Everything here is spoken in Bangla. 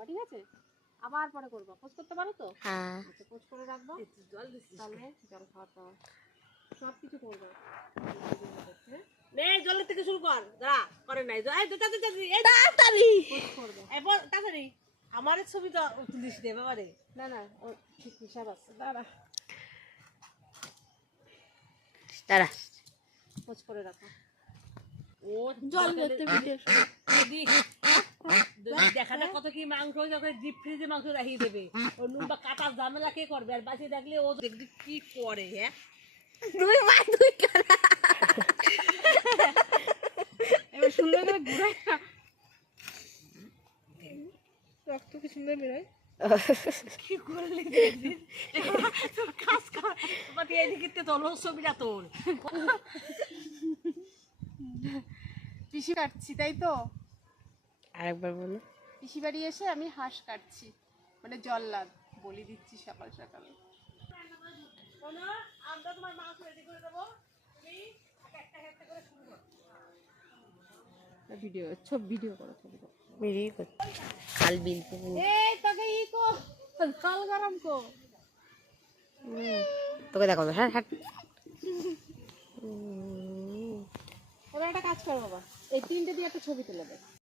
রাখবা, ঠিক আছে? আবার পরে করবা। পোজ করতে পারো তো? হ্যাঁ। আচ্ছা, পোজ করে রাখবা। জল দিছিস? তাহলে জল খাওয়াতে হবে, সব কিছু করবা। হ্যাঁ, নে জলের থেকে শুরু কর। দাঁড়া, করে নাই। এই দুটা দুটা এই তাড়াতাড়ি। পোজ করবা। এরপর তাড়াতাড়ি আমার ছবি তো তুলিস রে বাবারে। না না, ও ঠিক হিসাব আছে। দাঁড়া, দাঁড়া। পোজ করে রাখো। ও জল করতে ভিডিও দেখাটা কত কি মাংস যখন ডিপ ফ্রিজে মাংস রাখিয়ে দেবে, ওর নুন বা কাটার ঝামেলা কে করবে? আর বাসি দেখলে ও দেখবি কি করে। হ্যাঁ, দুই মা দুই কানা। এবার সুন্দর করে ঘুরাই না, রক্ত কি সুন্দর বেরোয়। কি করলি দেখবি তোর কাজ কর বাট এদিকে তোর ছবিটা তোর। পিসি কাটছি, তাই তো? আরেকবার বলো। পিসি বাড়ি এসে আমি হাঁস কাটছি, মানে জল্লাদ বলি দিচ্ছি সকাল সকাল। আমরা তোমার মাংস রেডি করে দেবো, তুমি একটা একটা করে শুরু করো। ভিডিও, ছবি ভিডিও করো, ছবি করো। মেরি খাল বিল পুকুর। এই তোকে ই কো, জল গরম কো। তোকে দেখো হ্যাঁ হ্যাঁ। এবার একটা কাজ কর বাবা, এই তিনটে দিয়ে একটা ছবি তুলে দে।